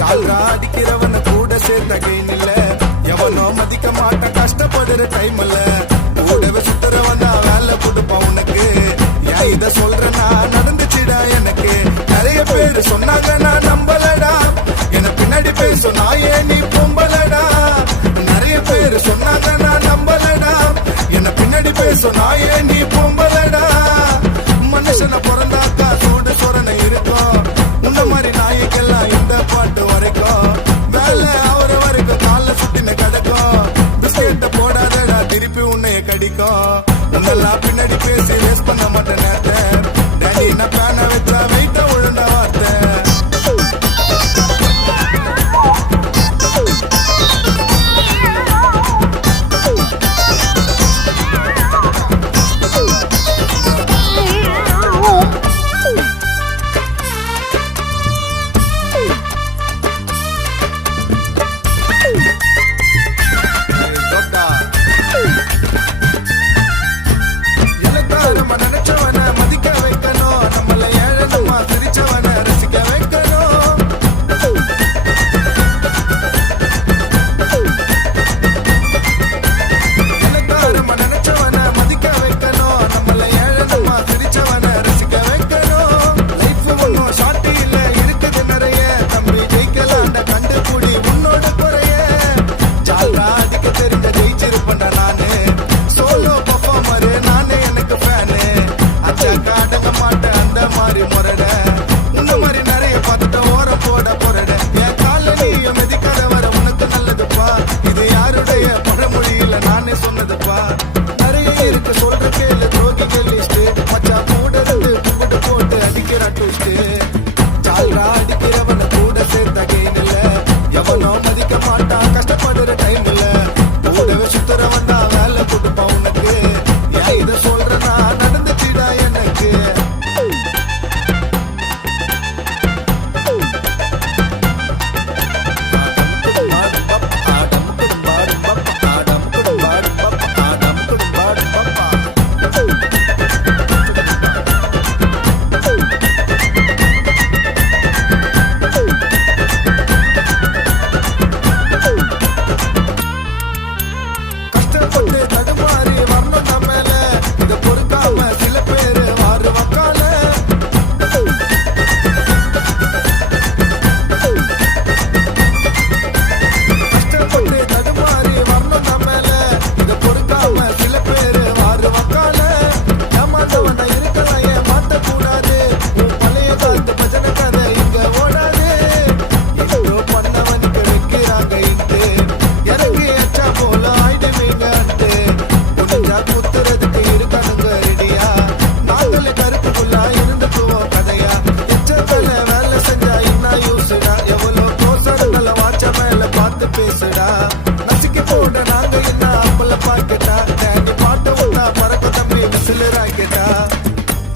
ஜால்ரா அடிக்கிறவன கூட சேர்த்த கைன் இல்ல, எவனோ மதிக்க மாட்டான் கஷ்டப்படுற டைம் இல்ல. கூடவே சுத்துறவன் தான் வேலை கொடுப்பான் உனக்கு. ஏன் இத சொல்றனா நடந்துச்சுடா எனக்கு. நிறைய பேர் சொன்னாங்க நான் நம்பலடா, என பின்னாடி பேசும் நாயே நீ பொம்பலடா. நிறைய பேர் சொன்னாங்க நான் நம்பலடா, என பின்னாடி பேசும் நாயே நீ பொம்பலடா. மனுஷனை பிறந்தாக்கா சூடு சொரணை இருக்கும், இந்த மாதிரி நாய்க்கெல்லாம் இந்த பாட்டு வரைக்கும். வேலை அவரு வரைக்கும் கால சுட்டின கிடக்கும். பிஸ்கெட்ட போடாதடா திருப்பி உன்னைய கடிக்கும். உன்னெல்லாம் பின்னாடி பேசி வேஸ்ட் பண்ண மாட்டேன் நேரத்தை. டேடி நான் பேனை வச்சா வெயிட்ட உழுந்த வார்த்தை.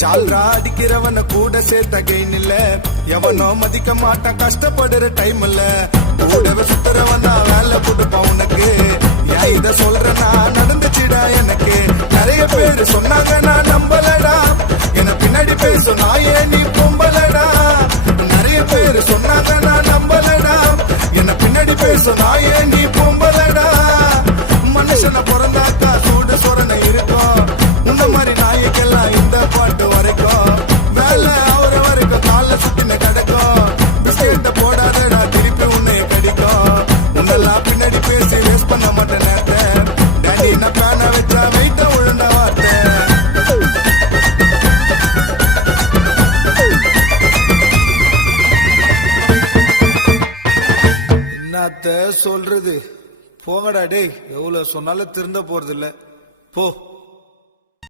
ஜால்ரா அடிக்கிறவன கூட சேர்த்த கைன் இல்ல, எவனோ மதிக்க மாட்டான் கஷ்டப்படுற டைம் இல்ல. கூடவே சுத்துறவன் தான் வேலை கொடுப்பான் உனக்கு. ஏன் இத சொல்றனா நடந்துச்சுடா எனக்கு. நிறைய பேர் சொன்னாங்க நான் நம்பலடா, என பின்னாடி பேசும் நாயே நீ பொம்பலடா. நிறைய பேர் சொன்னாங்க நான் நம்பலடா, என பின்னாடி பேசும் நாயே நீ பொம்பலடா. மனுஷனை பிறந்தாக்கா சூடு சொரணை இருக்கும், இந்த மாதிரி நாய்க்கெல்லாம் இந்த பாட்டு வரைக்கும். வேலை அவரு வரைக்கும் கால சுட்டின கிடக்கும். பிஸ்கெட்ட போடாதடா திருப்பி உன்னைய கடிக்கும். உன்னெல்லாம் பின்னாடி பேசி வேஸ்ட் பண்ண மாட்டேன் நேரத்தை. டேடி நான் பேனை வச்சா வெயிட்ட உழுந்த வார்த்தை. என்னத்த சொல்றது, போங்கடா டேய். எவ்வளவு சொன்னாலும் திருந்த போறது இல்ல, போ.